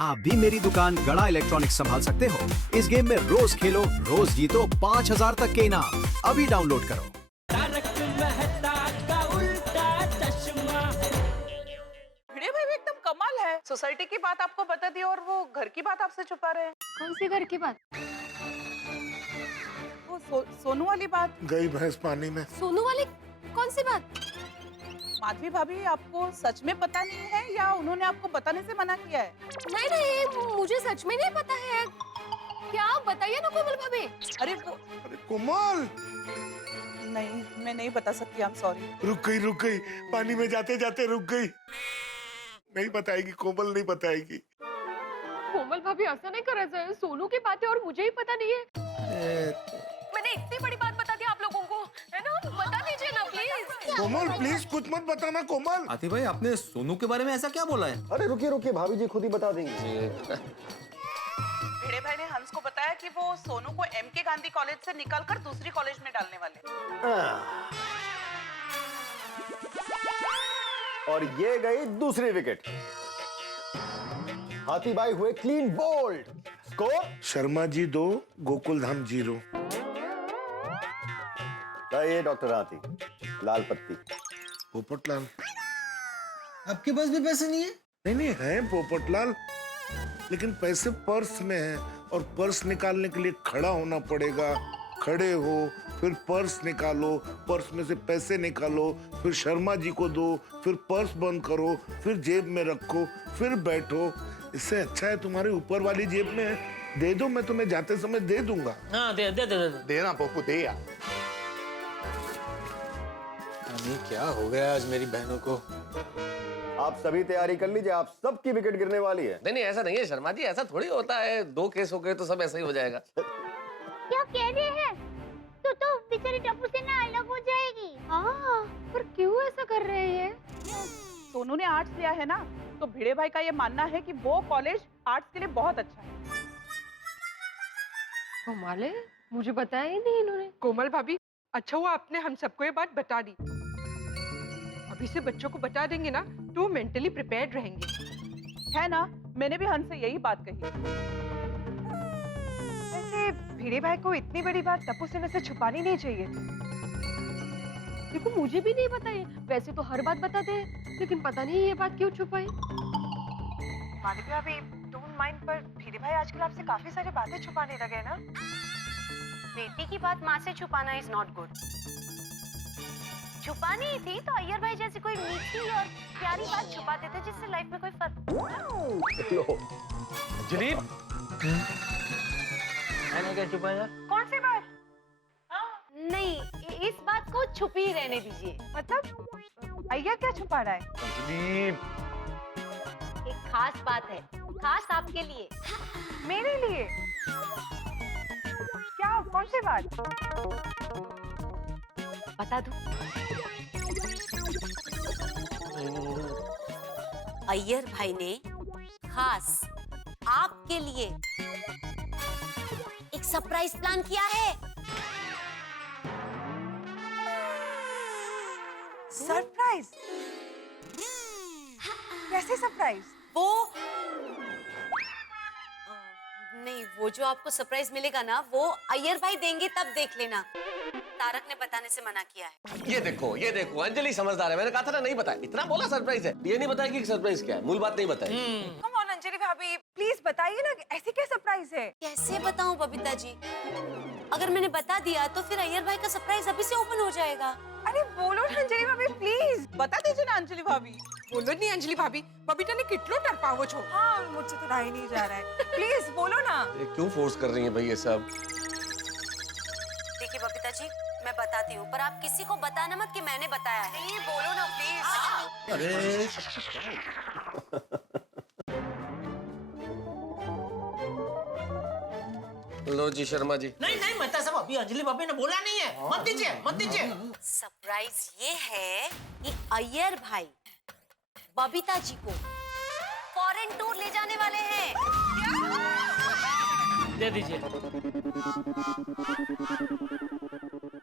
आप भी मेरी दुकान गड़ा इलेक्ट्रॉनिक्स संभाल सकते हो। इस गेम में रोज खेलो, रोज जीतो 5000 तक के इनाम। अभी डाउनलोड करो। तारक मेहता का उल्टा चश्मा। भिड़े भाई भी एकदम कमाल है। सोसाइटी की बात आपको बता दी और वो घर की बात आपसे छुपा रहे हैं। कौन सी घर की बात? वो सोनू वाली बात। गई भैंस पानी में। सोनू वाली कौन सी बात? माधवी भाभी, आपको सच में पता नहीं है या उन्होंने आपको बताने से मना किया है? नहीं नहीं, मुझे सच में नहीं पता है। क्या बताइए ना कोमल भाभी। अरे कोमल, नहीं, मैं नहीं बता सकती। I am sorry. रुक गई पानी में जाते जाते रुक गई। नहीं बताएगी कोमल, नहीं बताएगी। कोमल भाभी ऐसा नहीं कर रहे। सोनू की बात है और मुझे ही पता नहीं है। मैंने इतनी बड़ी बात बता दी आप लोगों को, है ना? बता दीजिए ना प्लीज। कोमल प्लीज कुछ मत बताना कोमल। आतिफ भाई, आपने सोनू के बारे में ऐसा क्या बोला है? अरे रुकिए भाभी जी खुद ही बता देंगे। भिड़े भाई ने हंस को बताया कि वो सोनू को एमके गांधी कॉलेज से निकालकर दूसरी कॉलेज में डालने वाले। और ये गई दूसरी विकेट। हाथी भाई हुए clean bowled. Score Sharma ji 2, Gokul Dham 0। ये डॉक्टर हाथी, लाल पत्ती। पोपटलाल, आपके पास भी पैसे नहीं है? नहीं है पोपटलाल, लेकिन पैसे पर्स में हैं और पर्स निकालने के लिए खड़ा होना पड़ेगा। खड़े हो, फिर पर्स निकालो, पर्स में से पैसे निकालो, फिर शर्मा जी को दो, फिर पर्स बंद करो, फिर जेब में रखो, फिर बैठो। इससे अच्छा है तुम्हारे ऊपर वाली जेब में दे दो, मैं तुम्हें जाते समय दे दूंगा। हाँ दे दे दे दे देना पप्पू, दे यार। नहीं, क्या हो गया आज मेरी बहनों को? आप सभी तैयारी कर लीजिए, आप सबकी विकेट गिरने वाली है। नहीं ऐसा नहीं है शर्मा जी, ऐसा थोड़ी होता है। 2 केस हो गए तो सब ऐसा ही हो जाएगा। क्या कह रहे हैं? तो बेचारी टप्पू से ना अलग हो जाएगी। पर क्यों ऐसा कर रहे हैं? सोनू ने आर्ट्स लिया है ना, तो भिड़े भाई का ये मानना है कि वो कॉलेज आर्ट्स के लिए बहुत अच्छा है। कमाल है, मुझे बताया ही नहीं इन्होंने। कोमल भाभी, अच्छा हुआ आपने हम सबको ये बात बता दी। अभी से बच्चों को बता देंगे ना तो वो मेंटली प्रिपेयर्ड रहेंगे। है ना, मैंने भी हंस से यही बात कही। वैसे भिड़े भाई को इतनी बड़ी बात टप्पू सेना से छुपानी नहीं चाहिए थी। देखो मुझे भी नहीं बताइए। वैसे तो हर बात बताते हैं, लेकिन पता नहीं ये बात क्यों छुपाई। माधवी भाभी, डोंट माइंड, पर भिड़े भाई आजकल आपसे काफी सारी बातें छुपाने लगे ना। बेटी की बात माँ से छुपाना इज नॉट गुड। छुपानी ही थी तो अय्यर भाई जैसी कोई मीठी और प्यारी बात छुपा देते जिससे लाइफ में कोई फर्क। अंजलि, मैंने क्या छुपाया? कौन सी बात? नहीं, इस बात को छुपी ही रहने दीजिए। मतलब अय्यर क्या छुपा रहा है? अंजलि, एक खास बात है, खास आपके लिए। मेरे लिए? क्या? कौन सी बात? बता दूं? अय्यर भाई ने खास आपके लिए एक सरप्राइज प्लान किया है। सरप्राइज? कैसे सरप्राइज? वो नहीं, वो जो आपको सरप्राइज मिलेगा ना, वो अय्यर भाई देंगे, तब देख लेना। तारक ने बताने से मना किया है। ये देखो अंजलि समझदार है। मैंने कहा था ना, नहीं बताया। इतना बोला सरप्राइज है, ये नहीं बताया कि सरप्राइज क्या है। मूल बात नहीं बताई। कम ऑन अंजलि भाभी, प्लीज बताइए ना, ऐसी क्या सरप्राइज है? कैसे बताऊं बबीता जी? अगर मैंने बता दिया तो फिर अय्यर भाई का सरप्राइज अभी से ओपन हो जाएगा। अरे बोलो ना अंजलि भाभी, प्लीज बता दीजिए ना अंजलि भाभी। बोलो नहीं अंजलि भाभी, बबीता ने कितनो टरपावो छो। हाँ, मुझसे तो रहा ही नहीं जा रहा है। प्लीज बोलो ना। ये क्यों फोर्स कर रही है भाई ये सब? देखिए बबीता जी, मैं बताती हूँ, पर आप किसी को बताना मत कि मैंने बताया है। ये बोलो ना प्लीज। अरे लो जी शर्मा जी। नहीं मत सब, अभी अंजलि भाभी ने बोला नहीं है। मत दीजिए। सरप्राइज ये है कि अय्यर भाई बबीता जी को फॉरेन टूर ले जाने वाले हैं। दे दीजिए।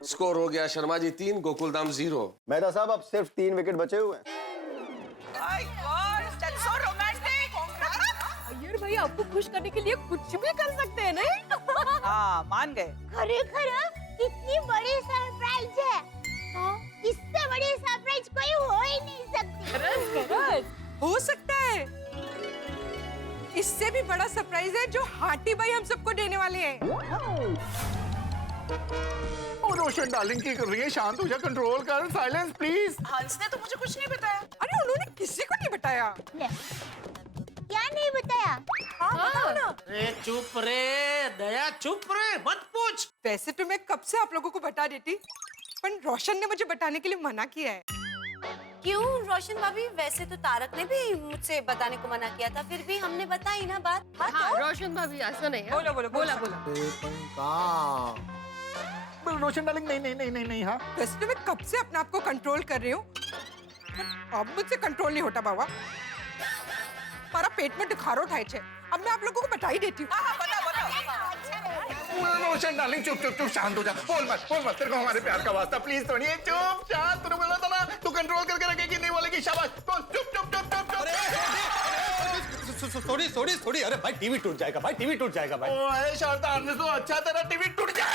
स्कोर हो गया शर्मा जी 3, गोकुल धाम 0। मेहता साहब, अब सिर्फ 3 विकेट बचे हुए हैं। My God, that's so romantic. Iyer भाई भाभी आपको खुश करने के लिए कुछ भी कर सकते हैं नहीं? हाँ मान गए। खरेखर इतनी बड़ी सरप्राइज है। इससे बड़ी सरप्राइज कोई हो ही नहीं सकती। हो सकता है। इससे भी बड़ा सरप्राइज है जो हाथी भाई हम सबको देने वाले हैं। ओ रोशन डार्लिंग, की कर रही है? शांत हो जा, कंट्रोल कर, साइलेंस प्लीज। हंस ने तो मुझे कुछ नहीं बताया। अरे उन्होंने किसी को नहीं बताया। क्या नहीं बताया? बताओ ना। अरे चुप रे दया, चुप रे, मत पूछ। वैसे तो मैं कब से आप लोगों को बता देती, पर रोशन ने मुझे बताने के लिए मना किया है। क्यों रोशन भाभी? वैसे तो तारक ने भी मुझसे बताने को मना किया था, फिर भी हमने बताई ना बात। हाँ, रोशन भाभी ऐसा नहीं है। बोलो बोलो बोला रोशन डार्लिंग, नहीं। हाँ वैसे तो मैं कब से अपने आप को कंट्रोल कर रही हूँ, पर अब मुझसे कंट्रोल नहीं होता बाबा। मारा पेट में दुखारो થાય છે। अब मैं आप लोगों को बता ही देती हूँ। रोशन डार्लिंग, चुप, शांत हो जा, बोल मत। तेरे को हमारे प्यार का वास्ता, प्लीज थोड़ी चुप शांत। तूने बोला था ना, तू कंट्रोल करके रखेगी, नहीं बोलेगी। शाबाश, बोल चुप। सॉरी। अरे भाई टीवी टूट जाएगा भाई। ओए शैतान, तो अच्छा तेरा टीवी टूट जाए।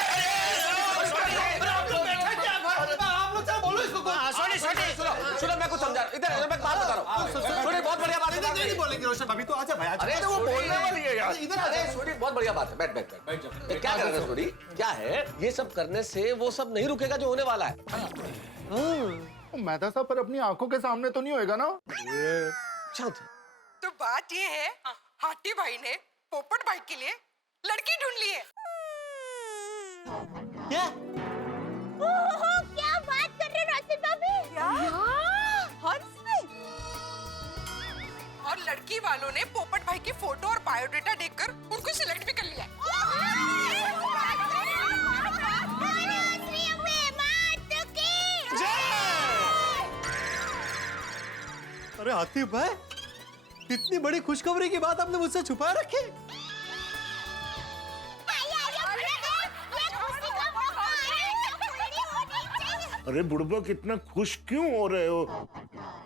सुनो मैं कुछ समझा, इधर मैं बात बता रहा हूँ। सुनो बहुत बढ़िया बात है। नहीं बोलेंगे रोशन भाभी, तो आजा भाई। अरे तो वो बोलने वाली है यार। इधर अरे छोटी बहुत बढ़िया बात है। बैठ जा। क्या कर रहे हो छोटी? क्या है ये सब करने से वो सब नहीं रुकेगा जो होने वाला है। मैं था सब, पर अपनी आंखों के सामने तो नहीं होएगा ना। शांत। तो बात ये है, हाथी भाई ने पोपट भाई के लिए लड़की ढूंढ ली है। क्या? ओहो, क्या बात कर रहे हो रोशन भाभी? हंस ने। और लड़की वालों ने पोपट भाई की फोटो और बायोडेटा देखकर उनको सिलेक्ट भी कर लिया है। अरे हाथी भाई, इतनी बड़ी खुशखबरी की बात आपने मुझसे छुपा रखी। अरे बुढ़बा, कितना खुश क्यों हो रहे हो?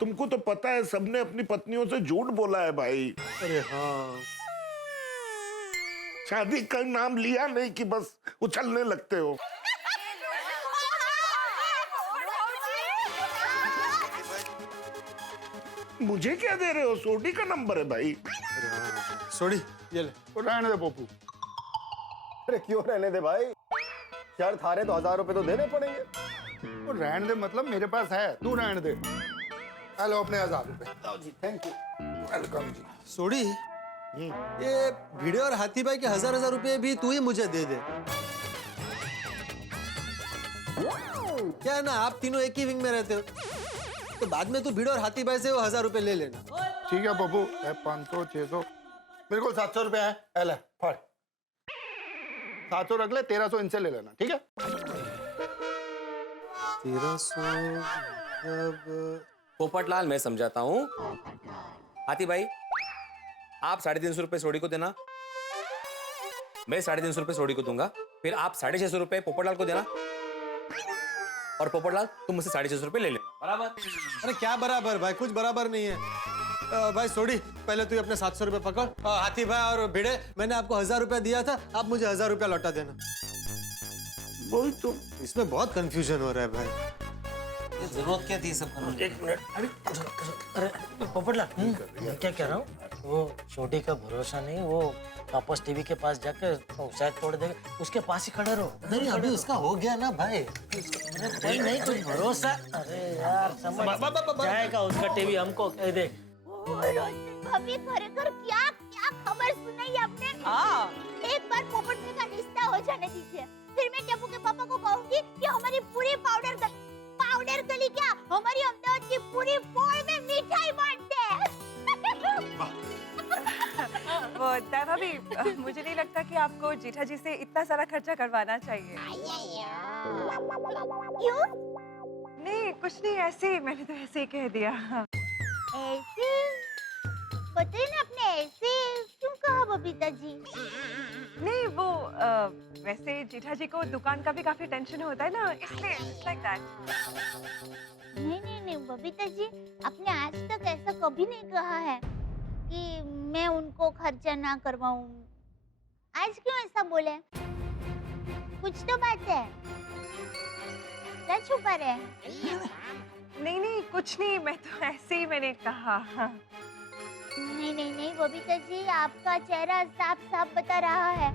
तुमको तो पता है सबने अपनी पत्नियों से झूठ बोला है भाई। अरे हाँ, शादी का नाम लिया नहीं कि बस उछलने लगते हो। मुझे क्या दे रहे हो? सोडी का नंबर है भाई। सोडी ये ले। रहने दे पप्पू। अरे क्यों रहने दे भाई? शर्त हारे तो 1000 रुपए तो देने पड़ेंगे। तो रहने दे मतलब मेरे पास है, तू रहने दे। हेलो, अपने 1000 रुपए। जी थैंक यू। वेलकम जी। सोडी, ये भिड़े और हाथी भाई के 1000 रुपए भी तू ही मुझे दे दे। क्या है ना, आप तीनों एक ही विंग में रहते हो, तो बाद में तू भिड़े और हाथी भाई से वो 1000 रुपए ले लेना। ठीक है पप्पू, 500 600 मेरे को 700 रुपए है। एले फड़, 700 रख ले, 1300 इनसे ले लेना, ठीक है? 1300 पोपटलाल, मैं समझाता हूँ। हाथी भाई, आप 350 रुपए सोडी को देना, मैं 350 रुपए सोडी को दूंगा, फिर आप 650 रुपए पोपटलाल को देना, और पोपटलाल तुम मुझसे 650 रुपए ले लेना। बराबर? अरे क्या बराबर भाई, कुछ बराबर नहीं है। भाई सोडी, पहले तू अपने 700 रुपए पकड़। हाथी भाई और भिड़े, मैंने आपको 1000 रुपया दिया था, आप मुझे 1000 रुपया लौटा देना। वही तो, इसमें बहुत कंफ्यूजन हो रहा है भाई। जरूरत क्या थी सब करने? एक मिनट। अरे पोपटलाल, मैं क्या कह रहा हूँ, वो छोटी का भरोसा नहीं, वो वापस टीवी के पास जाकर शायद तोड़ देगा, उसके पास ही खड़े रहो। नहीं, अभी उसका हो गया ना भाई। कोई नहीं, कुछ भरोसा। अरे यार समझ जाएगा उसका टीवी, हमको कह दे। भाभी खरेखर क्या क्या खबर सुनाई आपने? हाँ। एक बार पोपट भाई का रिश्ता हो जाने दीजिए, फिर मैं टप्पू के पापा को कहूंगी कि हमारी पूरी पाउडर गली क्या, हमारी अहमदाबाद की पूरी पोल में मिठाई बांट दे। वो दया भाभी, मुझे नहीं लगता कि आपको जेठा जी से इतना सारा खर्चा करवाना चाहिए। क्यों? नहीं कुछ नहीं, ऐसे ही, मैंने तो ऐसे ही कह दिया। ऐसे बताइए ना, आपने ऐसे क्यों कहा बबीता जी? नहीं वो वैसे जेठा जी को दुकान का भी काफी टेंशन होता है ना, इसलिए लाइक दैट। नहीं बबीता जी, आपने आज तक ऐसा कभी नहीं कहा है कि मैं उनको खर्चा ना करवाऊं। आज क्यों ऐसा बोले? कुछ तो बात है, क्या छुपा रहे हैं? नहीं नहीं कुछ नहीं, मैं तो ऐसे ही मैंने कहा। हाँ। नहीं नहीं नहीं बबीता जी, आपका चेहरा साफ साफ बता रहा है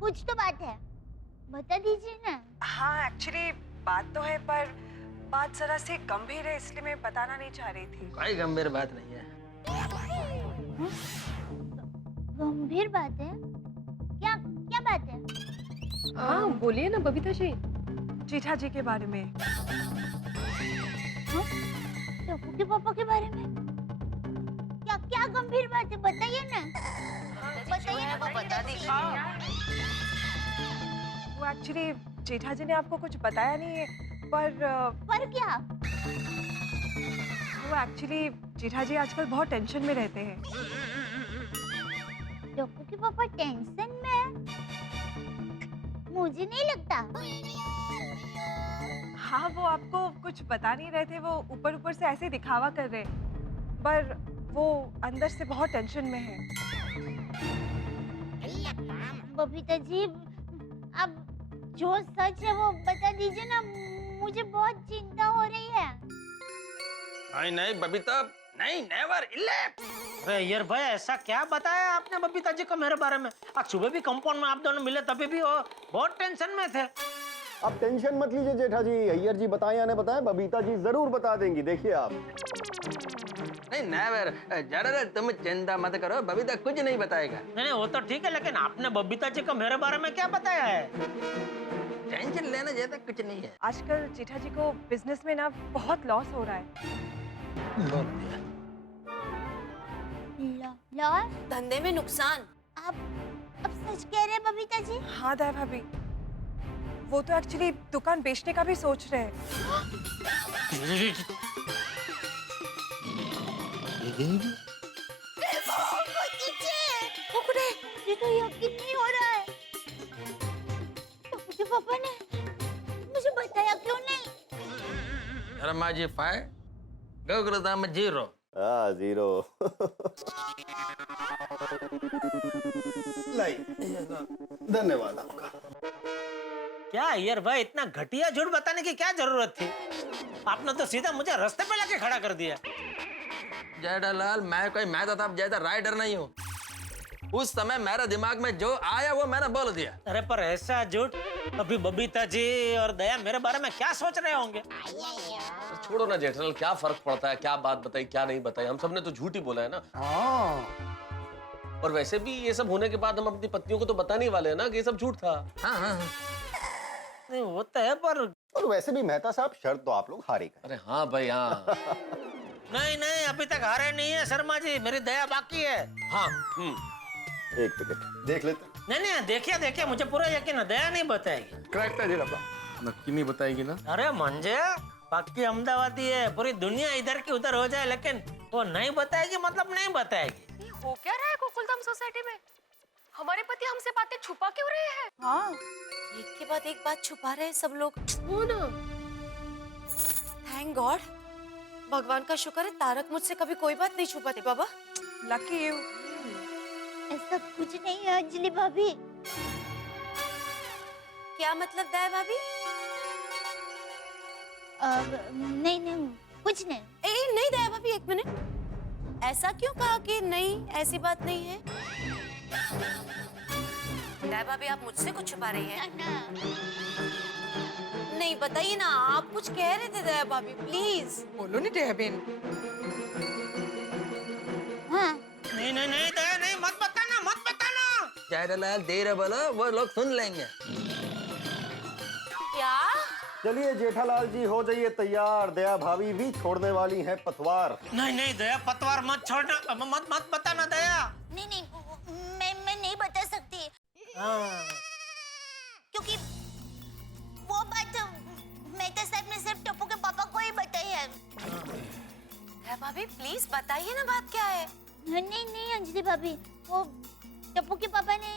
कुछ तो बात है, बता दीजिए ना। हाँ एक्चुअली बात तो है, पर बात जरा सी गंभीर है, इसलिए मैं बताना नहीं चाह रही थी। कोई गंभीर बात नहीं है। गंभीर बात है? क्या क्या बात है? हाँ बोलिए ना बबीता जी। जेठा जी के बारे में। टप्पू के पापा के बारे में? क्या क्या गंभीर बात है, बताइए ना। बताइए ना, वो बता दीजिए। वो एक्चुअली जेठा जी ने आपको कुछ बताया नहीं है, पर क्या? वो एक्चुअली जेठा जी आजकल बहुत टेंशन में रहते हैं। टप्पू के पापा टेंशन में है? मुझे नहीं लगता। हाँ वो आपको कुछ बता नहीं रहे थे, वो ऊपर ऊपर से ऐसे दिखावा कर रहे, पर वो अंदर से बहुत टेंशन में है। बबीता जी, अब जो सच है वो बता दीजिए ना, मुझे बहुत चिंता हो रही है। नहीं नहीं बबीता, नहीं नेवर इले। अरे यार भाई, ऐसा क्या बताया आपने बबीता जी को मेरे बारे में? आज सुबह भी कंपाउंड में आप दोनों मिले, तभी भी वो बहुत टेंशन में थे। आप टेंशन मत लीजिए जेठा जी, अय्यर जी बताएं या नहीं बताएं, बबीता जी जरूर बता देंगी, देखिए आप। नहीं नेवर, जरा तुम चिंता मत करो, बबीता कुछ नहीं बताएगा। नहीं वो तो ठीक है, लेकिन आपने बबीता जी को मेरे बारे में क्या बताया है? टेंशन लेना जैसा कुछ नहीं है। आजकल जेठा जी को बिजनेस में ना बहुत लॉस हो रहा है। लॉस? धंधे में नुकसान। आप अब सच कह रहे हैं बबीता जी? हाँ दया भाभी, वो तो एक्चुअली दुकान बेचने का भी सोच रहे हैं। ये तो यकीन नहीं हो रहा है। टप्पू के पापा ने मुझे बताया क्यों नहीं? रमाजी 5, गोकुलधाम 0। हाँ 0। धन्यवाद आपका। क्या यार भाई, इतना घटिया झूठ बताने की क्या जरूरत थी? आपने तो सीधा मुझे रास्ते पे लाके खड़ा कर दिया। जेठालाल, मैं कोई मेहताब जैसा राइडर नहीं हूँ। उस समय मेरे दिमाग में जो आया वो मैंने बोल दिया। अरे पर ऐसा झूठ, अभी बबीता जी और दया मेरे बारे में क्या सोच रहे होंगे? छोड़ो ना जेठालाल, क्या फर्क पड़ता है, क्या बात बताई क्या नहीं बताई, हम सबने तो झूठ ही बोला है ना। और वैसे भी ये सब होने के बाद हम अपनी पत्नियों को तो बताने ही वाले हैं ना कि ये सब झूठ था। हाँ। नहीं वो तो है, पर और वैसे भी मेहता साहब, शर्त तो आप लोग हारे गए। अरे हाँ भाई हाँ। नहीं अभी तक हारे नहीं है शर्मा जी, मेरी दया बाकी है। हाँ एक टिकट देख लेते। नहीं देखिए मुझे पूरा यकीन है, दया नहीं बताएगी। करेक्ट है जी रब्बा। नक्की नहीं बताएगी ना? अरे मंजे पक्की अहमदाबादी है, पूरी दुनिया इधर की उधर हो जाए, लेकिन वो नहीं बताएगी मतलब नहीं बताएगी। ये हो क्या रहा है गोकुलधाम सोसाइटी में? हमारे पति हमसे बातें छुपा क्यों रहे हैं? हाँ, एक के बाद एक बात छुपा रहे हैं सब लोग। वो ना, थैंक गॉड, भगवान का शुक्र है तारक मुझसे कभी कोई बात नहीं छुपाते। बाबा लकी यू। ऐसा कुछ नहीं है अंजलि भाभी। क्या मतलब दया भाभी? नहीं कुछ नहीं। नहीं दया भाभी, एक मिनट, ऐसा क्यों कहा कि नहीं ऐसी बात नहीं है? दया भाभी, आप मुझसे कुछ छुपा रही हैं? नहीं बताइए ना, आप कुछ कह रहे थे दया भाभी, प्लीज बोलो नहीं दया बेन। हाँ। नहीं दया नहीं, मत बताना। जेठालाल देर बोलो, वो लोग सुन लेंगे। क्या? चलिए जेठालाल जी, हो जाइए तैयार, दया भाभी भी छोड़ने वाली हैं पतवार। नहीं दया, पतवार मत छोड़ना, मत बताना दया। नहीं मैं नहीं बता सकती। क्योंकि वो बात मेहता साहब ने सिर्फ टप्पू के पापा को ही बताई है। दया भाभी प्लीज बताइए ना, बात क्या है? नहीं अंजलि भाभी, वो टप्पू के पापा ने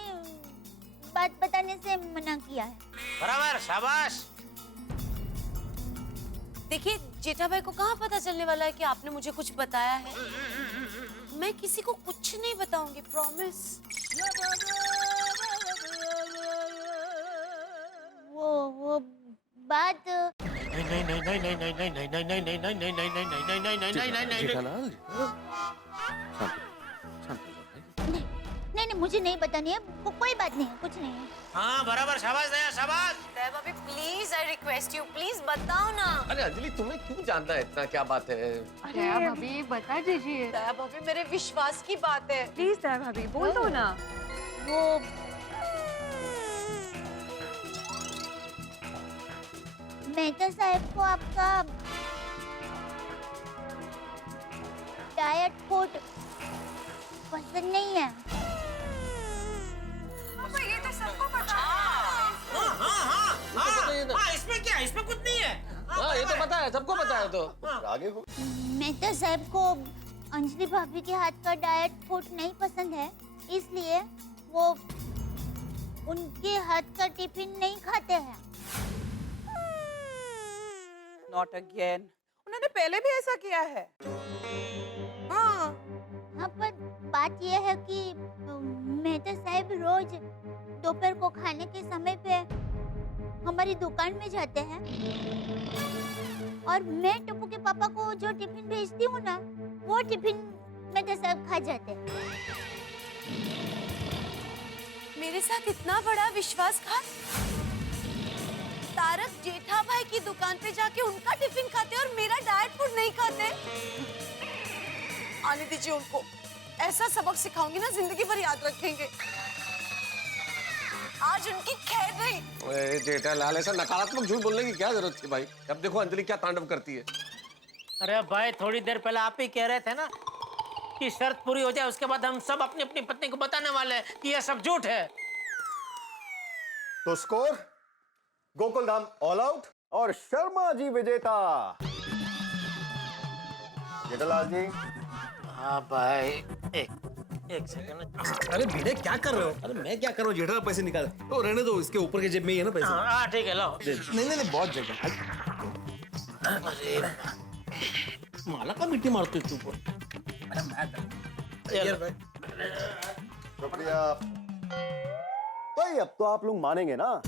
बात बताने से मना किया है। बराबर, शाबाश। देखिए जेठा भाई को कहाँ पता चलने वाला है कि आपने मुझे कुछ बताया है? मैं किसी को कुछ नहीं बताऊंगी, प्रॉमिस। वो बात नहीं नहीं नहीं नहीं नहीं नहीं नहीं नहीं नहीं नहीं नहीं नहीं नहीं नहीं नहीं नहीं नहीं नहीं नहीं जेठालाल नहीं नहीं मुझे नहीं बतानी है, वो कोई बात नहीं है, कुछ नहीं है। हाँ बराबर, शाबाश दया, शाबाश। दया भाभी please, I request you, please बताओ ना। अरे अंजलि तुम्हें क्यों जानना है इतना, क्या बात है? दया भाभी बता दीजिए। दया भाभी मेरे विश्वास की बात है, प्लीज दया भाभी बोल दो ना। वो मेहता साहब को आपका डाइट फूड पसंद नहीं है। ये तो सबको पता हाँ, इसमें क्या, इसमें कुछ नहीं है। हाँ ये तो पता है, सबको पता है। तो आगे हो मेहता साहब को अंजलि भाभी के हाथ का डाइट फूड नहीं पसंद है, इसलिए वो उनके हाथ का टिफिन नहीं खाते हैं। नॉट अगेन, उन्होंने पहले भी ऐसा किया है। हाँ पर बात यह है कि मेहता साहब रोज दोपहर को खाने के समय पे हमारी दुकान में जाते हैं और मैं टप्पू के पापा को जो टिफिन भेजती हूँ ना, वो टिफिन मेहता साहब खा जाते हैं। मेरे साथ इतना बड़ा विश्वासघात। तारक जेठा भाई की दुकान पे जाके उनका टिफिन खाते और मेरा डाइट फूड नहीं खाते। आने दीजिए उनको, ऐसा सबक सिखाऊंगी ना जिंदगी भर याद रखेंगे। आज उनकी खैर नहीं। जेठालाल ऐसा नकारात्मक झूठ बोलने की क्या जरूरत थी भाई? अब देखो अंजलि क्या तांडव करती है। अरे भाई थोड़ी देर पहले आप ही कह रहे थे ना कि शर्त पूरी हो जाए उसके बाद हम सब अपनी अपनी पत्नी को बताने वाले हैं कि यह सब झूठ है। तो स्कोर गोकुलधाम ऑल आउट और शर्मा जी विजेता। जेठालाल जी। हाँ भाई, एक सेकंड। अरे भिड़े क्या कर रहे हो? अरे मैं क्या कर रहा हूँ? जेठालाल पैसे निकाल, तो रहने दो, इसके ऊपर के जेब में ही है ना पैसे। हाँ ठीक है, लो। नहीं नहीं नहीं, बहुत जगह। अरे माला का मिट्टी मारते तू को। शुक्रिया भाई। अब तो आप लोग मानेंगे ना,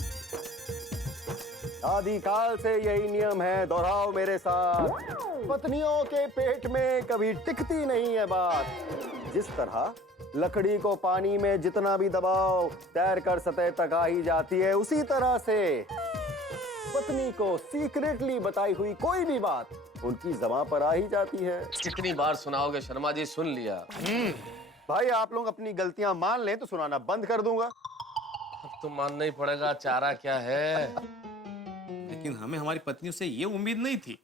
आदिकाल से यही नियम है, दोहराओ मेरे साथ। पत्नियों के पेट में कभी टिकती नहीं है बात। जिस तरह लकड़ी को पानी में जितना भी दबाओ तैर कर सतह तक आ ही जाती है, उसी तरह से पत्नी को सीक्रेटली बताई हुई कोई भी बात उनकी जबां पर आ ही जाती है। कितनी बार सुनाओगे शर्मा जी? सुन लिया। भाई आप लोग अपनी गलतियां मान लें तो सुनाना बंद कर दूंगा। अब तो मानना ही पड़ेगा, चारा क्या है। लेकिन हमें हमारी पत्नियों से ये उम्मीद नहीं थी।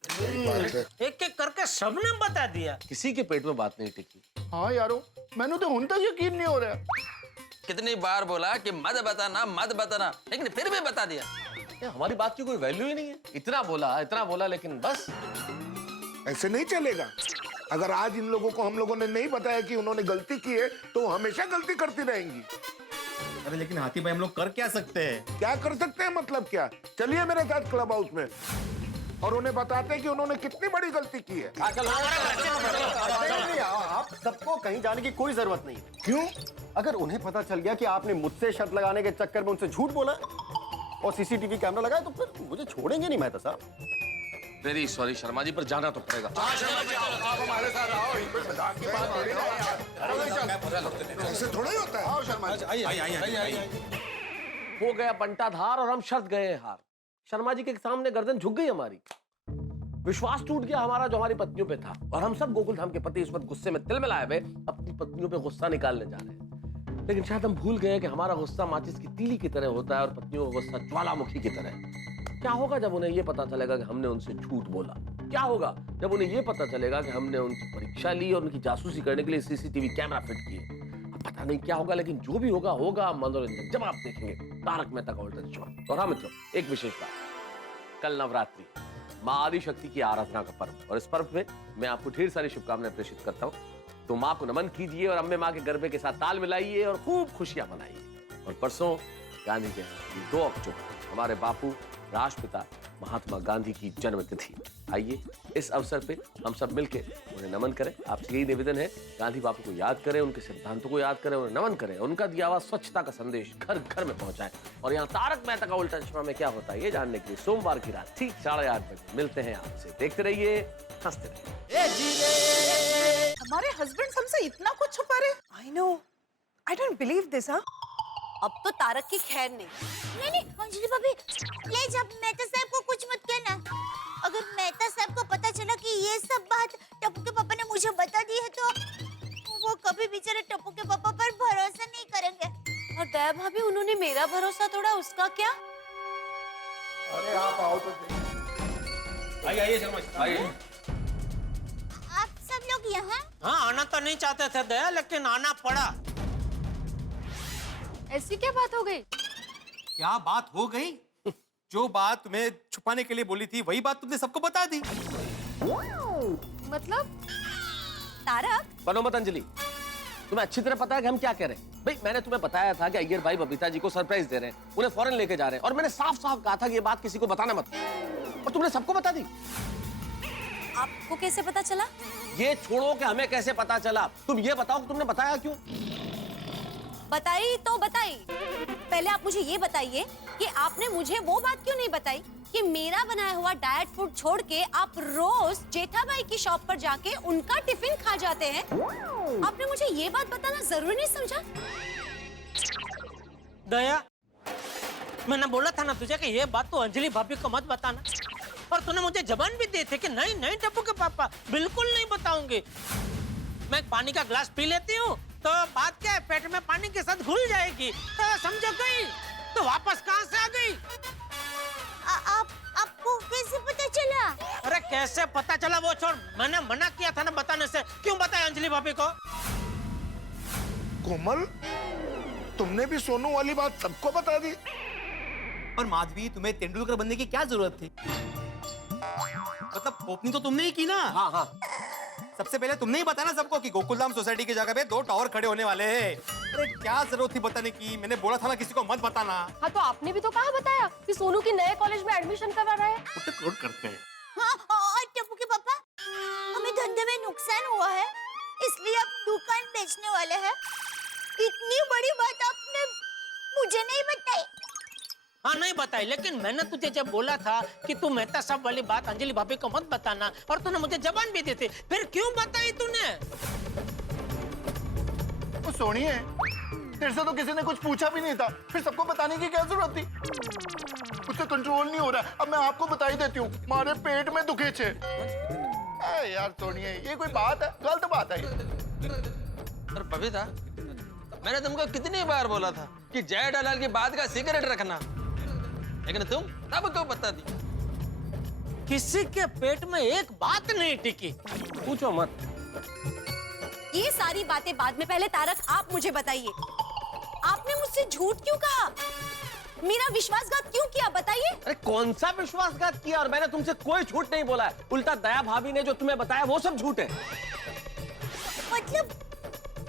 एक एक करके सबने बता दिया। किसी के पेट में बात नहीं टिकी। हाँ यारो, मैंने तो उन तक यकीन नहीं हो रहा। कितनी बार बोला कि मत बताना, लेकिन फिर भी बता दिया। हमारी बात की कोई वैल्यू ही नहीं है। इतना बोला लेकिन बस। ऐसे नहीं चलेगा। अगर आज इन लोगों को हम लोगों ने नहीं बताया कि उन्होंने गलती की है, तो वो हमेशा गलती करती रहेंगी। अरे लेकिन हाथी भाई हम लोग कर क्या सकते हैं? क्या कर सकते हैं मतलब क्या? चलिए मेरे साथ क्लब हाउस में और उन्हें बताते हैं कि उन्होंने कितनी बड़ी गलती की है। नहीं, आप सबको कहीं जाने की कोई जरूरत नहीं। क्यों? अगर उन्हें पता चल गया कि आपने मुझसे शर्त लगाने के चक्कर में उनसे झूठ बोला और सीसीटीवी कैमरा लगाया, तो फिर मुझे छोड़ेंगे नहीं मेहता साहब। वेरी सॉरी शर्मा जी, पर जाना तो पड़ेगा। आप हमारे साथ आओ। मजाक की बात थोड़ी ना। ऐसे थोड़ा ही होता है। आओ शर्मा जी। हो गया बंटाधार और हम शर्त गए हार। शर्मा जी के सामने गर्दन झुक गई हमारी। विश्वास टूट गया हमारा जो हमारी पत्नियों पे था, और हम सब गोकुलधाम के पति इस वक्त गुस्से में तिलमिलाए हुए अपनी पत्नियों पे गुस्सा निकालने जा रहे हैं। लेकिन शायद हम भूल गए कि हमारा गुस्सा माचिस की तीली की तरह होता है और पत्नियों का गुस्सा ज्वालामुखी की तरह। क्या होगा जब उन्हें यह पता चलेगा कि हमने उनसे झूठ बोला? क्या होगा जब उन्हें यह पता चलेगा कि हमने उनकी परीक्षा ली और उनकी जासूसी करने के लिए सीसीटीवी कैमरा फिट किए? अब पता नहीं क्या होगा, लेकिन जो भी होगा होगा मनोरंजन जब आप देखेंगे तारक मेहता का उल्टा चश्मा। और हाँ मित्रों, एक विशेष बात, कल नवरात्रि, माँ आदि शक्ति की आराधना का पर्व, और इस पर्व में मैं आपको ढेर सारी शुभकामनाएं प्रेषित करता हूँ। तो माँ को नमन कीजिए और अम्बे माँ के गरबे के साथ ताल मिलाइए और खूब खुशियां मनाइए। और परसों गांधी जयंती 2 अक्टूबर, हमारे बापू राष्ट्रपिता महात्मा गांधी की जन्मतिथि। आइए इस अवसर पे हम सब मिलके उन्हें नमन करें। आपसे यही निवेदन है, गांधी बापू को याद करें, उनके सिद्धांतों को याद करें, उन्हें नमन करें, उनका दिया हुआ स्वच्छता का संदेश घर घर में पहुंचाएं। और यहाँ तारक मेहता का उल्टा चश्मा में क्या होता है ये जानने के लिए सोमवार की रात ठीक 8:30 बजे मिलते हैं आपसे। देखते रहिए, हंसते रहिए। हमारे हस्बैंड हमसे इतना कुछ छुपा रहे। I know, I don't believe this. हाँ, अब तो तारक की खैर नहीं। नहीं अंजलि भाभी, प्लीज अब मेहता साहब को कुछ मत कहना। अगर मेहता साहब को पता चला कि ये सब बात टप्पू के पापा ने मुझे बता दी है तो वो कभी बेचारे टप्पू के पापा पर भरोसा नहीं करेंगे। और दया भाभी, उन्होंने मेरा भरोसा तोड़ा, उसका क्या? अरे आप आओ तो सही। आइए शर्मा जी, आइए। आप सब लोग यहाँ? हाँ, आना तो नहीं चाहते थे दया, लेकिन आना पड़ा। ऐसी क्या बात हो गई? क्या बात हो गई? जो बात तुम्हें छुपाने के लिए बोली थी वही बात तुमने सबको बता दी। मतलब? तारक, बनो मत अंजलि, तुम्हें अच्छी तरह पता है कि हम क्या कह रहे हैं। भाई मैंने तुम्हें बताया था कि अय्यर भाई बबीता जी को सरप्राइज दे रहे हैं, उन्हें फॉरेन लेके जा रहे हैं, और मैंने साफ साफ कहा था कि ये बात किसी को बताना मत, और तुमने सबको बता दी। आपको कैसे पता चला? ये छोड़ो कि हमें कैसे पता चला, तुम ये बताओ कि तुमने बताया क्यों। बताई तो बताई। पहले आप मुझे ये बताइए कि आपने मुझे वो बात क्यों नहीं बताई कि मेरा बनाया हुआ डाइट फूड छोड़ के आप रोज जेठाबाई की शॉप पर जाके उनका टिफिन खा जाते हैं। आपने मुझे ये बात बताना जरूरी नहीं समझा? दया, मैंने बोला था ना तुझे कि ये बात तो अंजलि भाभी को मत बताना, और तूने मुझे जबान भी दी थी कि नहीं नहीं टप्पू के पापा, बिल्कुल नहीं बताऊंगी। मैं पानी का ग्लास पी लेती हूँ तो बात क्या है, पेट में पानी के साथ घुल जाएगी। तो समझो गई तो वापस कहाँ से आ गई? आपको कैसे पता चला? अरे कैसे पता चला वो छोड़, मैंने मना किया था ना बताने से। क्यों बताया अंजलि भाभी को? कोमल, तुमने भी सोनू वाली बात सबको बता दी। और माधवी, तुम्हें तेंदुलकर बनने की क्या जरूरत थी? मतलब ओपनिंग तो तुमने ही की ना। हाँ हाँ, सबसे पहले तुमने ही बताया ना सबको कि गोकुलधाम सोसाइटी की जगह पे 2 टावर खड़े होने वाले हैं। अरे क्या जरूरत थी बताने की? मैंने बोला था ना किसी को मत बताना। हाँ, तो आपने भी तो कहा बताया कि सोनू की नए कॉलेज में एडमिशन करवा रहा है। वो तो क्रोध करते हैं। हाँ, और टप्पू के पापा, हमें धंधे में नुकसान हुआ है, इसलिए आप दुकान बेचने वाले हैं। इतनी बड़ी बात आपने मुझे नहीं बताई। हाँ नहीं बताई, लेकिन मैंने तुझे जब बोला था कि तू मेहता साहब वाली बात अंजलि भाभी को मत बताना, और तूने मुझे जबान भी दी थी, फिर क्यों बताई तूने? वो सोनी है, तेरे से तो किसी ने कुछ पूछा भी नहीं था, फिर सबको बताने की क्या जरूरत थी? उससे कंट्रोल नहीं हो रहा। अब मैं आपको बता ही देती हूँ, मारे पेट में दुखे छे। यार सोनिया, ये कोई बात है? गलत बात है। और बबीता, मैंने तुमको कितनी बार बोला था कि जय दलाल की बात का सीक्रेट रखना, लेकिन तुम तब क्यों बता दी? किसी के पेट में एक बात नहीं टिकी। पूछो मत। ये सारी बातें बाद में, पहले तारक आप मुझे बताइए, आपने मुझसे झूठ क्यों कहा? मेरा विश्वासघात क्यों किया, बताइए। अरे कौन सा विश्वासघात किया? और मैंने तुमसे कोई झूठ नहीं बोला है, उल्टा दया भाभी ने जो तुम्हें बताया वो सब झूठ है। मतलब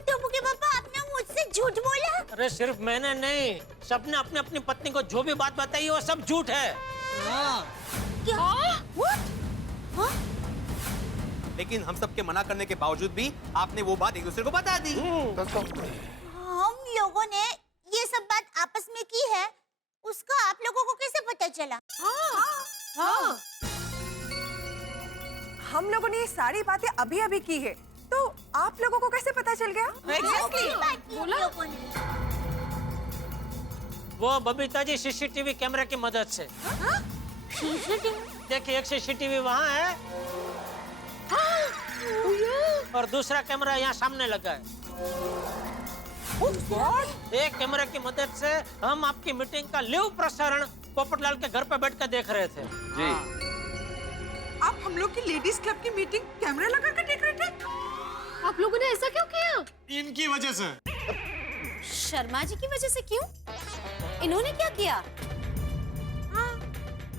टप्पू के पापा, आपने मुझसे झूठ बोला? अरे सिर्फ मैंने नहीं, सबने अपने अपनी पत्नी को जो भी बात बताई वो सब झूठ है। क्या? हाँ? लेकिन हम सबके मना करने के बावजूद भी आपने वो बात एक दूसरे को बता दी। हम लोगों ने ये सब बात आपस में की है, उसका आप लोगों को कैसे पता चला? हाँ। हम लोगों ने ये सारी बातें अभी अभी की है, तो आप लोगों को कैसे पता चल गया? वो बबीता जी सीसीटीवी कैमरे की मदद से। देखिए, एक सीसीटीवी वहाँ है और दूसरा कैमरा यहाँ सामने लगा है। एक कैमरे की मदद से हम आपकी मीटिंग का लाइव प्रसारण पोपटलाल के घर पे बैठ कर देख रहे थे। जी। आप हम लोग की लेडीज क्लब की मीटिंग कैमरा लगा कर देख रहे थे? आप लोगों ने ऐसा क्यों किया? इनकी वजह से। शर्मा जी की वजह से क्यों? इन्होंने क्या किया?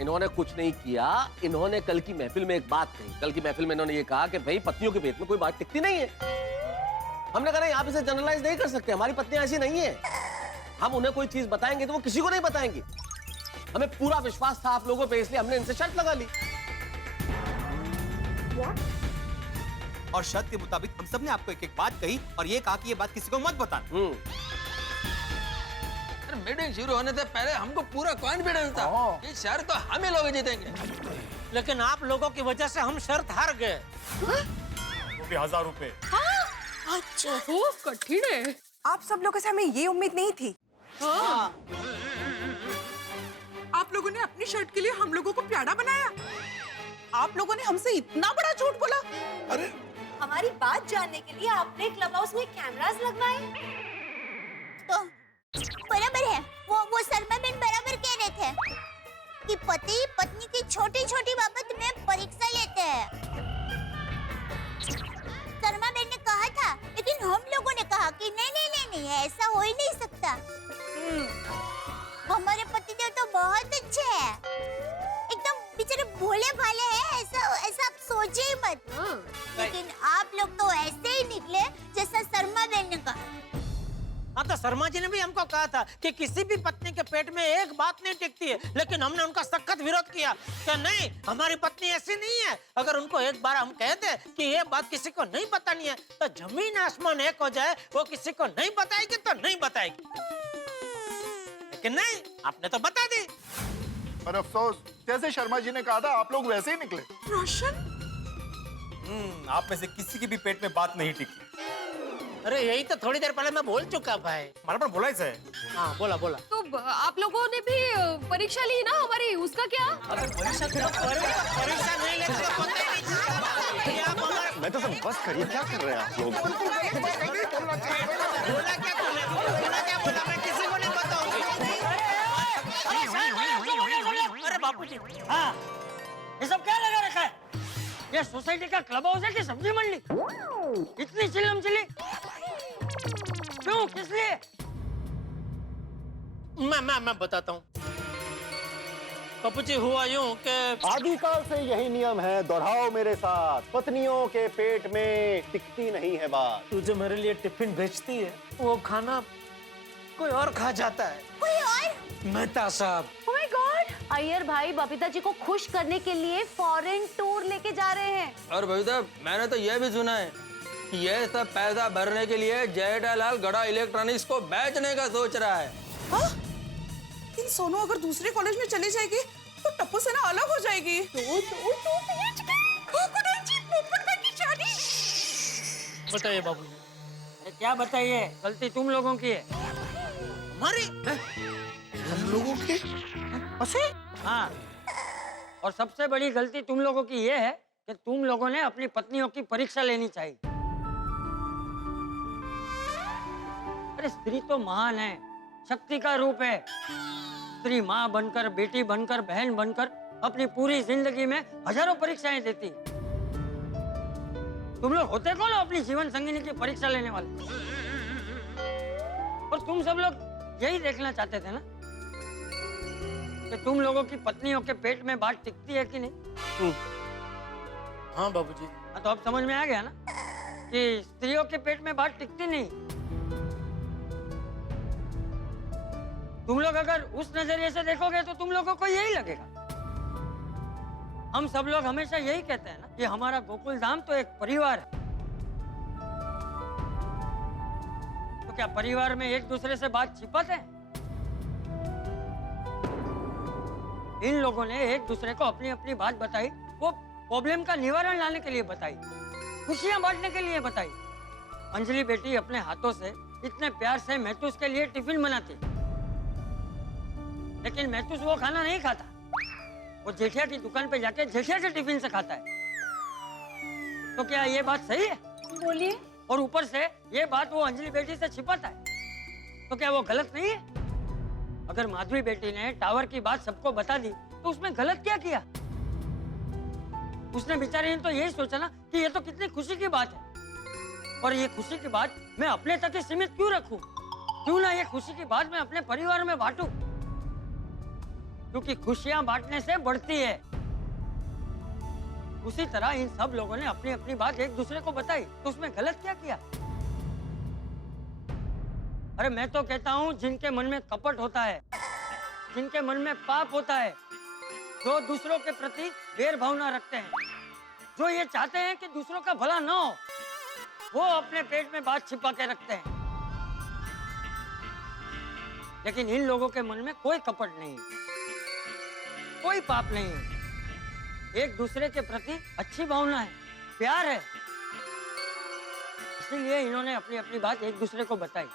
इन्होंने कुछ नहीं किया, इन्होंने कल की महफिल में एक बात कही। कल की महफिल में इन्होंने ये कहा कि भाई पत्नियों के पेट में कोई बात टिकती नहीं है। हमने कहा नहीं, आप इसे जनरलाइज नहीं कर सकते, हमारी पत्नियां ऐसी नहीं है। हम उन्हें कोई चीज बताएंगे तो वो किसी को नहीं बताएंगे। हमें पूरा विश्वास था आप लोगों पे, इसलिए हमने इनसे शर्त लगा ली। और शर्त के मुताबिक हम सब ने आपको एक एक बात कही और ये कहा कि ये बात किसी को मत बताना। मीटिंग शुरू होने से पहले हमको पूरा कॉन्फिडेंस था कि शहर तो हम ही लोग जीतेंगे, लेकिन आप लोगों की वजह से हम शर्त हार गए। वो भी 1000 रुपए। अच्छा वो कठिन है। आप सब लोगों से हमें ये उम्मीद नहीं थी। आप लोगों ने अपनी शर्ट के लिए हम लोगों को प्यादा बनाया। आप लोगों ने हमसे इतना बड़ा झूठ बोला। अरे हमारी बात जानने के लिए आपने क्लब हाउस में कैमरास लगवाए। तो बराबर है, वो शर्मा बेन बराबर कह रहे थे कि पति पत्नी की छोटी छोटी बाबत में परीक्षा लेते हैं। शर्मा बेन ने कहा था, लेकिन हम लोगों ने कहा कि नहीं नहीं नहीं नहीं, ऐसा हो ही नहीं सकता। हमारे पतिदेव तो बहुत अच्छे हैं, एकदम बेचारे भोले भाले हैं, ऐसा आप सोचे ही मत। लेकिन आप लोग तो ऐसे ही निकले जैसा शर्मा बेन ने कहा। हाँ, तो शर्मा जी ने भी हमको कहा था कि किसी भी पत्नी के पेट में एक बात नहीं टिकती है, लेकिन हमने उनका सख्त विरोध किया कि नहीं, हमारी पत्नी ऐसी नहीं है। अगर उनको एक बार हम कह दे कि ये बात किसी को नहीं बतानी है तो जमीन आसमान एक हो जाए, वो किसी को नहीं बताएगी तो नहीं बताएगी। लेकिन नहीं, आपने तो बता दी। पर अफसोस, जैसे शर्मा जी ने कहा था आप लोग वैसे ही निकले। रोशन, आप में से किसी के भी पेट में बात नहीं टिकी। अरे यही तो थोड़ी देर पहले मैं बोल चुका भाई। हमारा पर बोला इसे। हाँ बोला बोला। तो आप लोगों ने भी परीक्षा ली ना हमारी, उसका क्या? परीक्षा नहीं लेते तो पता ही नहीं। मैं तो सब बस करिए, क्या कर रहे हैं आप लोग? बोला क्या तूने? बोला क्या बोला? मैं किसी को नहीं बताऊंगी। अरे बापूजी, हाँ, ये सब क्या लगा रखा है? ये सोसाइटी का क्लब हाउस है कि सब्जी मंडी? इतनी चिल्लम चिल्ली क्यों, किस लिए? मैं बताता हूँ पप्पू जी। हुआ यूं कि आदिकाल से यही नियम है, दोहराओ मेरे साथ। पत्नियों के पेट में टिकती नहीं है बात। तू जो मेरे लिए टिफिन भेजती है वो खाना कोई और खा जाता है। कोई और? मेहता साहब। Oh my God! अय्यर भाई बबीता जी को खुश करने के लिए फॉरेन टूर लेके जा रहे हैं। और बबीता, मैंने तो यह भी सुना है कि यह सब पैसा भरने के लिए जेठालाल गड़ा इलेक्ट्रॉनिक्स को बेचने का सोच रहा है। हाँ? इन सोनू अगर दूसरे कॉलेज में चली जाएगी तो टप्पू से ना अलग हो जाएगी। बताइए बाबू। अरे क्या बताइए, गलती तुम लोगों की है। हमारी? हम लोगों के? हाँ, और सबसे बड़ी गलती तुम लोगों की ये है कि तुम लोगों ने अपनी पत्नियों की परीक्षा लेनी चाहिए। अरे स्त्री तो महान है, शक्ति का रूप है। स्त्री माँ बनकर, बेटी बनकर, बहन बनकर अपनी पूरी जिंदगी में हजारों परीक्षाएं देती। तुम लोग होते कौन हो अपनी जीवन संगिनी की परीक्षा लेने वाले? और तुम सब लोग यही देखना चाहते थे ना कि तुम लोगों की पत्नियों के पेट में बात टिकती है कि नहीं? हाँ बाबूजी। हाँ, तो अब समझ में आ गया ना कि स्त्रियों के पेट में बात टिकती नहीं। तुम लोग अगर उस नजरिए से देखोगे तो तुम लोगों को यही लगेगा। हम सब लोग हमेशा यही कहते हैं ना कि हमारा गोकुल धाम तो एक परिवार है। तो क्या परिवार में एक दूसरे से बात छिपाते हैं? इन लोगों ने एक दूसरे को अपनी अपनी बात बताई, वो प्रॉब्लम का निवारण लाने के लिए बताई, खुशियां बांटने के लिए बताई। अंजलि बेटी अपने हाथों से इतने प्यार से महतूस के लिए टिफिन बनाती, लेकिन महतूस वो खाना नहीं खाता, वो जेठिया की दुकान पे जाके जेठिया के टिफिन से खाता है। तो क्या ये बात सही है? बोलिए। और ऊपर से ये बात वो अंजलि बेटी से छिपाता है, तो क्या वो गलत नहीं है? अगर माधवी बेटी ने टावर की बात सबको बता दी तो उसमें गलत क्या किया? उसने बेचारी ने तो यही सोचा ना कि ये तो कितनी खुशी की बात है, और ये खुशी की बात मैं अपने तक ही सीमित क्यों रखूं? क्यों ना ये खुशी की बात मैं अपने परिवार में बांटूं? क्योंकि खुशियां बांटने से बढ़ती है। उसी तरह इन सब लोगों ने अपनी अपनी बात एक दूसरे को बताई, तो उसमें गलत क्या किया? अरे मैं तो कहता हूँ जिनके मन में कपट होता है, जिनके मन में पाप होता है, जो दूसरों के प्रति बैर भावना रखते हैं, जो ये चाहते हैं कि दूसरों का भला ना हो, वो अपने पेट में बात छिपा के रखते हैं। लेकिन इन लोगों के मन में कोई कपट नहीं, कोई पाप नहीं है। एक दूसरे के प्रति अच्छी भावना है, प्यार है। इसलिए इन्होंने अपनी अपनी बात एक दूसरे को बताई।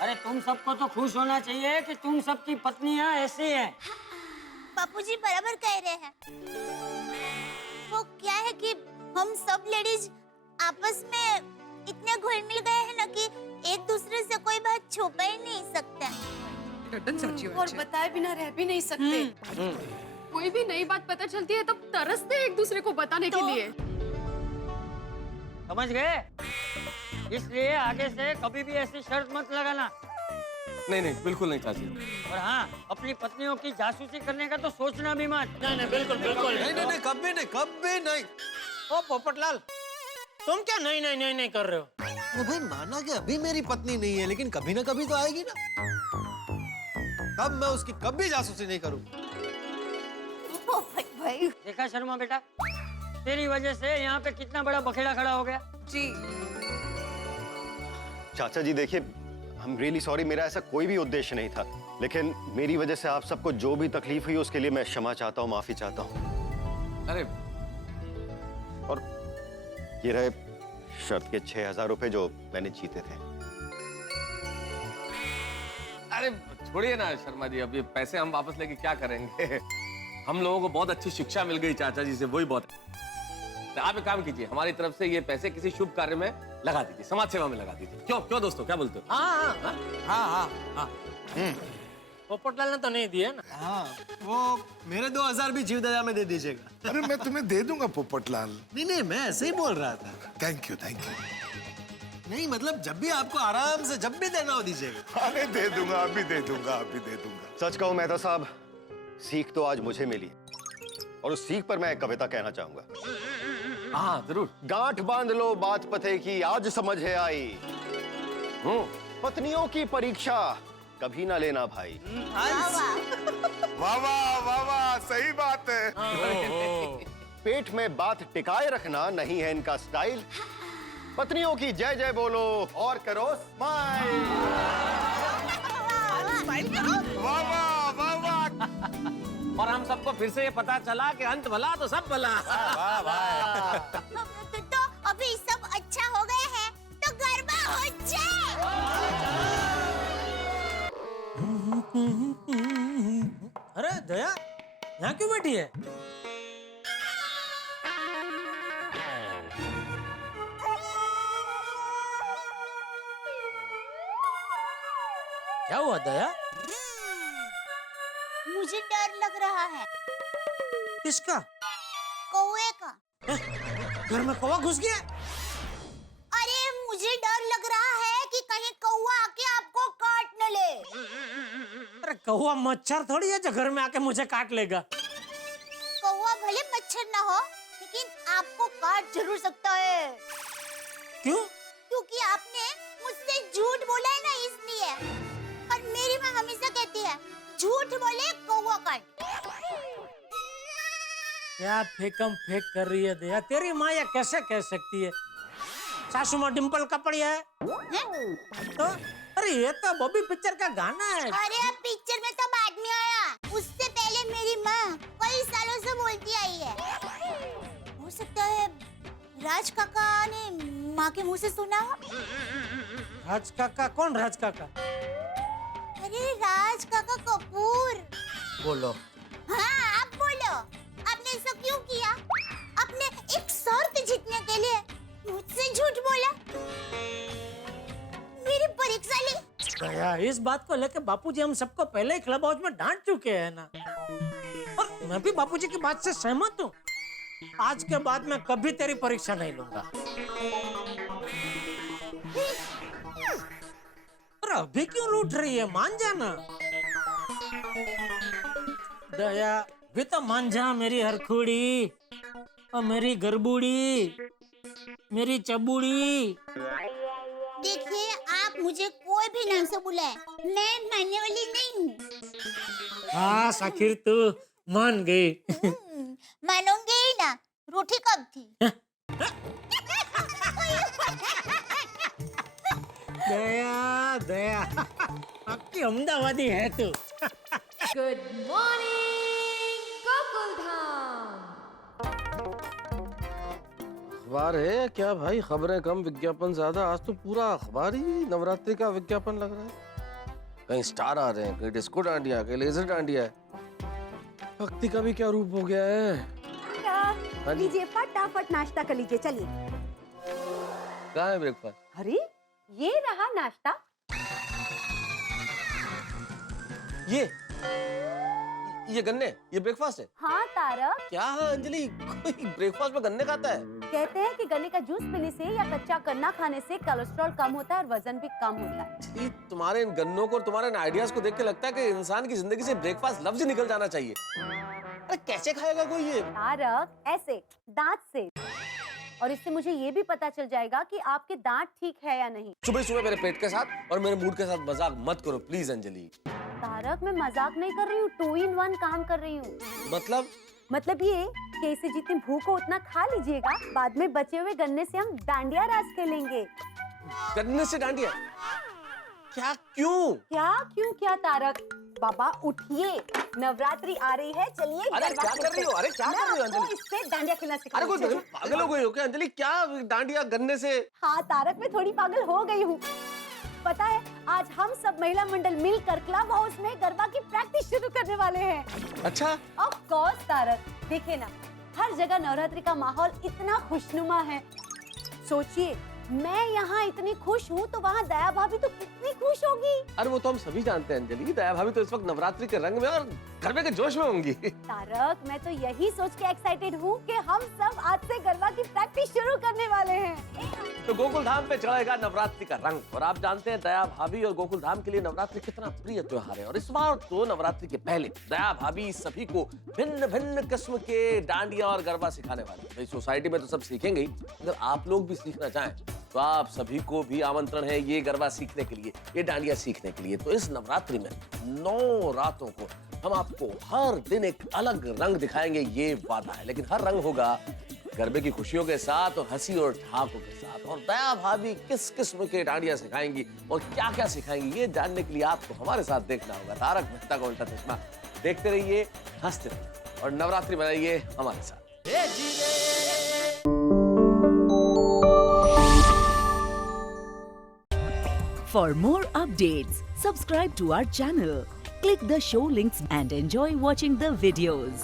अरे तुम सबको तो खुश होना चाहिए कि तुम सबकी पत्नियां ऐसी हैं। बापूजी बराबर कह रहे हैं। वो क्या है कि हम सब लेडीज आपस में इतने घुल मिल गए हैं ना कि एक दूसरे से कोई बात छुपा ही नहीं सकते और बताए बिना रह भी नहीं सकते। कोई भी नई बात पता चलती है तब तरसते एक दूसरे को बताने के लिए। समझ गए? इसलिए आगे से कभी भी ऐसी शर्त मत लगाना। नहीं बिल्कुल नहीं चाची। और हाँ, अपनी पत्नियों की जासूसी करने का तो सोचना भी मत। नहीं बिल्कुल नहीं, कभी नहीं। ओ पोपटलाल, तुम क्या नहीं कर रहे हो? अरे भाई माना कि अभी मेरी पत्नी नहीं है, लेकिन कभी ना कभी तो आएगी ना। तब मैं उसकी कभी जासूसी नहीं करूँ। भाई देखा शर्मा बेटा, तेरी वजह से यहाँ पे कितना बड़ा बखेड़ा खड़ा हो गया। जी चाचा जी देखिए, हम रियली सॉरी, मेरा ऐसा कोई भी उद्देश्य नहीं था, लेकिन मेरी वजह से आप सबको जो भी तकलीफ हुई उसके लिए मैं क्षमा चाहता हूँ, माफी चाहता हूँ। अरे और ये रहे शर्त के 6,000 रुपए जो मैंने जीते थे। अरे छोड़िए ना शर्मा जी, अब ये पैसे हम वापस लेके क्या करेंगे? हम लोगों को बहुत अच्छी शिक्षा मिल गई चाचा जी से, वही बहुत। तो आप एक काम कीजिए, हमारी तरफ से ये पैसे किसी शुभ कार्य में लगा दीजिए, समाज सेवा में लगा दीजिए। क्यों दोस्तों, क्या बोलते हो? हाँ। पोपटलाल ने तो नहीं दिए ना। हाँ, वो मेरे 2,000 भी जीव दया में दे दीजिएगा। अरे मैं तुम्हें दे दूंगा पोपटलाल। नहीं मैं ऐसे ही बोल रहा था। Thank you. नहीं मतलब जब भी आपको आराम से जब भी देना हो दीजिएगा। अरे दे दूंगा, अभी दे दूंगा। सच कहूं मेहता साहब, सीख तो आज मुझे मिली, और उस सीख पर मैं एक कविता कहना चाहूंगा। हाँ जरूर। गांठ बांध लो बात पते की, आज समझ है आई। पत्नियों की परीक्षा कभी ना लेना भाई। वाह वाह, सही बात है। पेट में बात टिकाए रखना नहीं है इनका स्टाइल। पत्नियों की जय जय बोलो और करो स्माइल। वाह। और हम सबको फिर से ये पता चला कि अंत भला तो सब भला। तो अभी सब अच्छा हो गए हैं तो गरबा हो जाए। अरे दया, यहाँ क्यों बैठी है? क्या हुआ दया? मुझे डर लग रहा है। किसका? कौवे का। घर में कौवा घुस गया? अरे मुझे डर लग रहा है कि कहीं कौवा आके आपको काट न ले। अरे कौवा मच्छर थोड़ी है जो घर में आके मुझे काट लेगा। कौवा भले मच्छर ना हो, लेकिन आपको काट जरूर सकता है। क्यों? क्योंकि आपने मुझसे झूठ बोला है ना, इसलिए। और मेरी माँ हमेशा कहती है, झूठ बोले कौवा काट। क्या फेकम फेक कर रही है दया? तेरी माँ ये कैसे कह सकती है? सासू माँ डिम्पल कपड़िया है? तो अरे ये तो बॉबी पिक्चर का गाना है। अरे अब पिक्चर में तो बाद में आया, उससे पहले मेरी माँ कई सालों से बोलती आई है। हो सकता है राज काका ने माँ के मुंह से सुना हो। राज काका? कौन राज काका? अरे राज काका कपूर। बोलो। हाँ आप बोलो, आपने ऐसा क्यों किया? आपने एक शर्त जीतने के लिए मुझसे झूठ बोला, मेरी परीक्षा ली। दया, इस बात को लेकर बापूजी हम सबको पहले ही क्लब हाउस में डांट चुके हैं ना। और मैं भी बापूजी की बात से सहमत हूँ। आज के बाद मैं कभी तेरी परीक्षा नहीं लूंगा। पर अभी क्यों रूठ रही है? मान जाना। दया भी तो मान जा, मेरी हरखुड़ी और मेरी गरबूड़ी, मेरी चबूड़ी। देखिए आप मुझे कोई भी नाम से बुलाए, मैं मानने वाली नहीं हूँ। हाँ आखिर तू मान गई। मानूंगी ही ना, रूठी कब थी? दया दया आपकी अहमदाबादी है तू। Good morning Gokuldham. अखबार है क्या भाई? खबरें कम विज्ञापन ज्यादा। आज तो पूरा अखबार ही नवरात्रि का विज्ञापन लग रहा है। कहीं स्टार आ रहे हैं, कहीं डिस्को डांडिया, कहीं लेजर डांडिया है। भक्ति का भी क्या रूप हो गया है। लीजिए फटाफट नाश्ता कर लीजिए, चलिए। कहाँ है ब्रेकफास्ट? अरे ये रहा नाश्ता। ये गन्ने, ये ब्रेकफास्ट है? हाँ तारक, क्या है अंजलि, कोई ब्रेकफास्ट में गन्ने खाता है? कहते हैं कि गन्ने का जूस पीने से या कच्चा गन्ना खाने से कोलेस्ट्रॉल कम होता है और वजन भी कम होता है। जी, तुम्हारे इन गन्नों को और तुम्हारे इन आइडियाज को देख के लगता है कि इंसान की जिंदगी से ब्रेकफास्ट लफ्ज ही निकल जाना चाहिए। अरे कैसे खाएगा कोई ये? तारक, ऐसे दांत से, और इससे मुझे ये भी पता चल जाएगा कि आपके दांत ठीक है या नहीं। सुबह सुबह मेरे पेट के साथ और मेरे मूड के साथ मजाक मत करो प्लीज अंजलि। तारक, मैं मजाक नहीं कर रही हूँ, 2 in 1 काम कर रही हूँ। मतलब ये कि इसे जितनी भूख हो उतना खा लीजिएगा, बाद में बचे हुए गन्ने से हम डांडिया रास खेलेंगे। गन्ने से डांडिया? क्या क्यों? क्या तारक? बाबा उठिए, नवरात्रि आ रही है, चलिए। अरे क्या कर रही हो? अरे क्या कर रही हो अंजलि? इससे डांडिया खेलना अरे सिखाऊंगी। कोई पागल हो गई हो क्या अंजलि? क्या डांडिया गन्ने से? हाँ तारक, मैं थोड़ी पागल हो गई हूँ। पता है, आज हम सब महिला मंडल मिलकर क्लब हाउस में गरबा की प्रैक्टिस शुरू करने वाले हैं। अच्छा? ऑफ कोर्स तारक, देखिए ना, हर जगह नवरात्रि का माहौल इतना खुशनुमा है। सोचिए, मैं यहाँ इतनी खुश हूँ तो वहाँ दया भाभी तो कितनी खुश होगी। अरे वो तो हम सभी जानते हैं अंजलि, दया भाभी तो इस वक्त नवरात्रि के रंग में और गरबे के जोश में होंगी। तारक, मैं तो यही सोच के एक्साइटेड हूँ कि हम सब आज से गरबा की प्रैक्टिस शुरू करने वाले हैं। तो गोकुल धाम पे चढ़ेगा नवरात्रि का रंग, और आप जानते हैं दया भाभी और गोकुल धाम के लिए नवरात्रि कितना प्रिय त्योहार है। और इस बार तो नवरात्रि के पहले दया भाभी सभी को भिन्न भिन्न किस्म के डांडिया और गरबा सिखाने वाले हैं। सोसाइटी में तो सब सीखेंगे ही, अगर आप लोग भी सीखना चाहें तो आप सभी को भी आमंत्रण है ये गरबा सीखने के लिए, ये डांडिया सीखने के लिए। तो इस नवरात्रि में 9 रातों को हम आपको हर दिन एक अलग रंग दिखाएंगे, ये वादा है। लेकिन हर रंग होगा गरबे की खुशियों के साथ और हंसी और ठहाकों के साथ। और दया भाभी किस किस्म के डांडिया सिखाएंगी और क्या क्या सिखाएंगी, ये जानने के लिए आपको हमारे साथ देखना होगा तारक मेहता का उल्टा चश्मा। देखते रहिए, हंसते रहिए और नवरात्रि मनाइए हमारे साथ। For more updates, subscribe to our channel, click the show links and enjoy watching the videos.